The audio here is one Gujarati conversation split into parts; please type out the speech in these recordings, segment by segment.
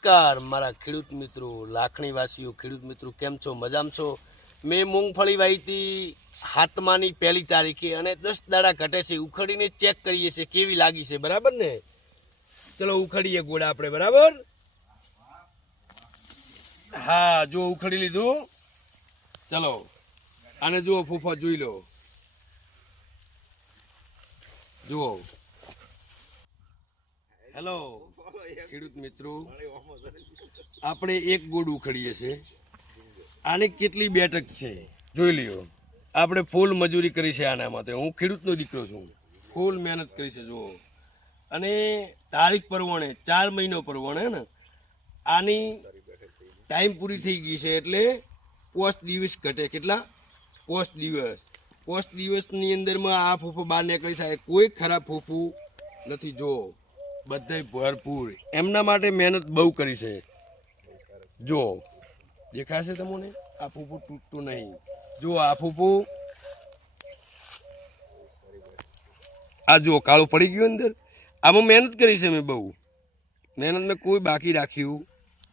નમસ્કાર, મારા ખેડૂત મિત્રો, લાખણીવાસીઓ, ખેડૂત મિત્રો, કેમ છો? મજામાં છો? મેં મૂંગફળી વાવી હતી હાથમાની પહેલી તારીખે અને દસ દાડા ઘટે છે. ઉખડીને ચેક કરીએ છીએ કેવી લાગી છે. બરાબર ને? ચલો, ઉખડીએ ગોળા આપણે, બરાબર? હા જો ઉખડી લીધું. ચલો, આને જુઓ, ફૂફા, જોઈ લો. જુઓ. હેલો ખેડૂત મિત્રો આપણે એક ગોડ ઉખડીએ છીએ. આની કેટલી બેઠક છે? જોઈ લ્યો. આપણે ફૂલ મજૂરી કરી છે આના માટે. હું ખેડૂતનો દીકરો છું. ફૂલ મહેનત કરી છે જુઓ. અને તારીખ પરવણે ચાર મહિનો પરવણે ને આની ટાઈમ પૂરી થઈ ગઈ છે એટલે પોસ્ટ દિવસ ઘટે. કેટલા? પોસ્ટ દિવસ. પોસ્ટ દિવસની અંદરમાં આ ફૂફો બહાર નીકળી શકાય કોઈ ખરાબ ફૂફું નથી જો બધાય ભરપૂર. એમના માટે મહેનત બહુ કરી છે. જો, દેખાશે તમને? આ ફૂફું તૂટતું નહીં. જો, આ ફૂફું. આ જો, કાળું પડી ગયું અંદર. આમાં મહેનત કરી છે મેં બહુ. મહેનત મેં કોઈ બાકી રાખ્યું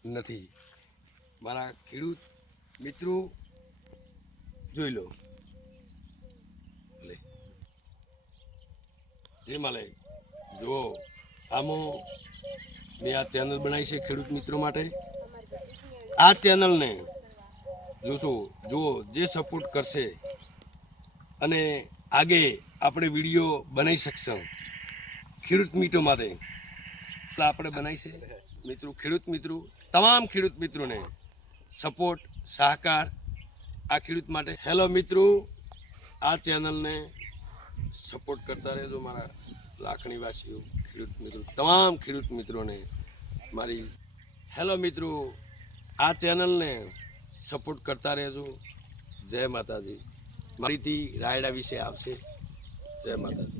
નથી. મારા ખેડૂત મિત્રો, જોઈ લો. જે મળે જો. આમાં મેં આ ચેનલ બનાવી છે ખેડૂત મિત્રો માટે. આ ચેનલને જોશો, જુઓ, જે સપોર્ટ કરશે અને આગે આપણે વીડિયો બનાવી શકશું. ખેડૂત મિત્રો માટે. તો આપણે બનાવી છે. મિત્રો, ખેડૂત મિત્રો, તમામ ખેડૂત મિત્રોને સપોર્ટ સહકાર આ ખેડૂત માટે. હેલો મિત્રો. આ ચેનલને સપોર્ટ કરતા રહેજો મારા લાખણીવાસીઓ, ખેડૂત મિત્રો, તમામ ખેડૂત મિત્રોને મારી હેલો મિત્રો, આ ચેનલને સપોર્ટ કરતા રહેજો. જય માતાજી. મારીથી રાયડા વિશે આવશે. જય માતાજી.